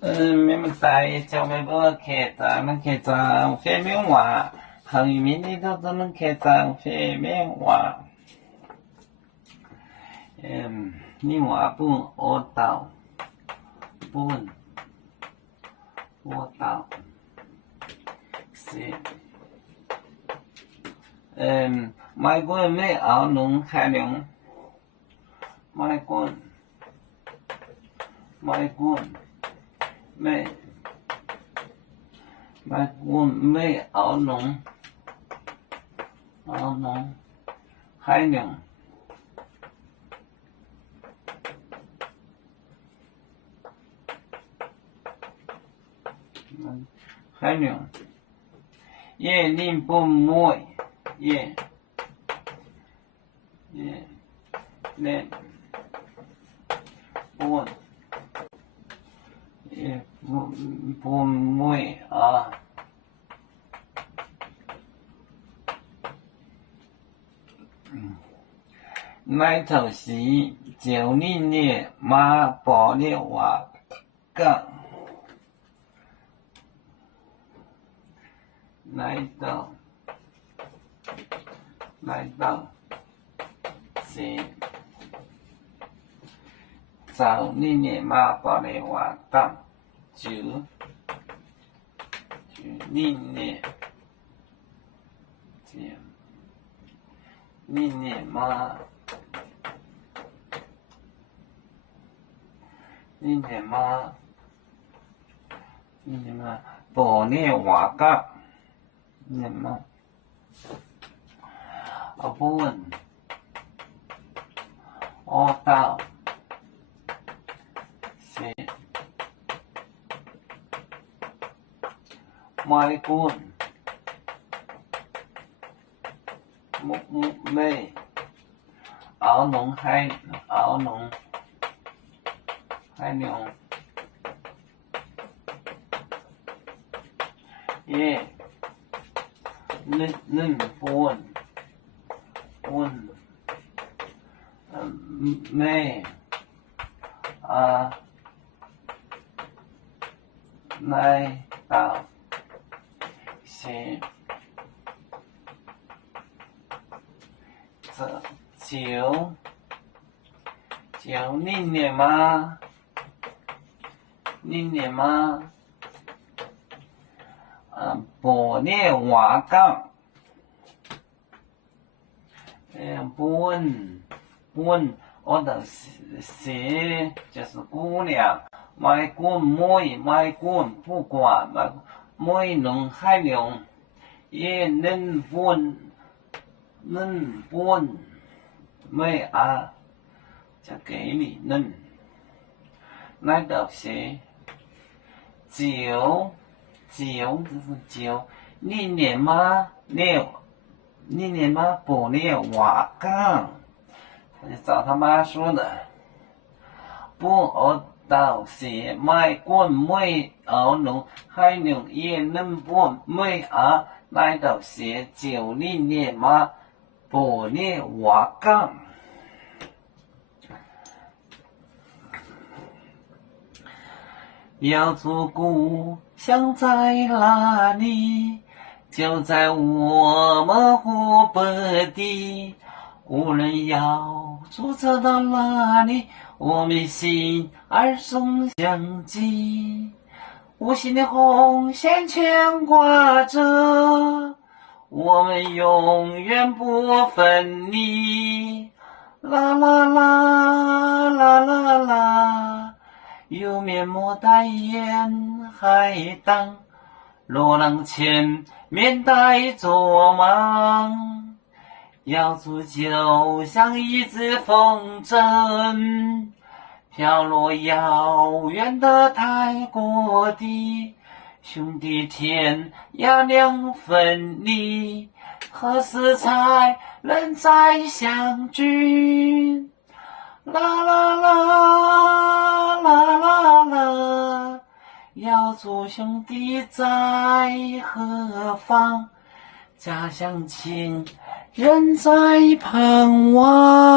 明白就咪不客栈，那客栈非面话，行业面里头都能客栈非面话。你话本我到，本我到，是。买本没熬农海量，买本没熬农海量。海量，也宁不买，也宁不也不买啊。那头是90年马报的话讲。来到是90年马报的话讲90年马报的话讲本我到是买本没熬农海量也恁本没来到是90年吗？报的话讲。本我的写就是姑娘，买滚不管买农海量，也能本没就给你能，那就是90年吗？你年吗？报的话讲。找他妈说的，本我到是买滚买农海量也能本买来到是90年嘛报的话讲。要做故乡在哪里？就在我们湖北地。无论要住走到哪里，我们心儿总相系。无形的红线牵挂着，我们永远不分离。啦啦啦啦啦啦，有面膜代言海荡，罗浪前面带着忙。要煮就像一只风筝，飘落遥远的泰国地。兄弟天涯两分离，何时才能再相聚？啦啦啦啦啦啦，要做兄弟在何方？家乡亲人在盼望。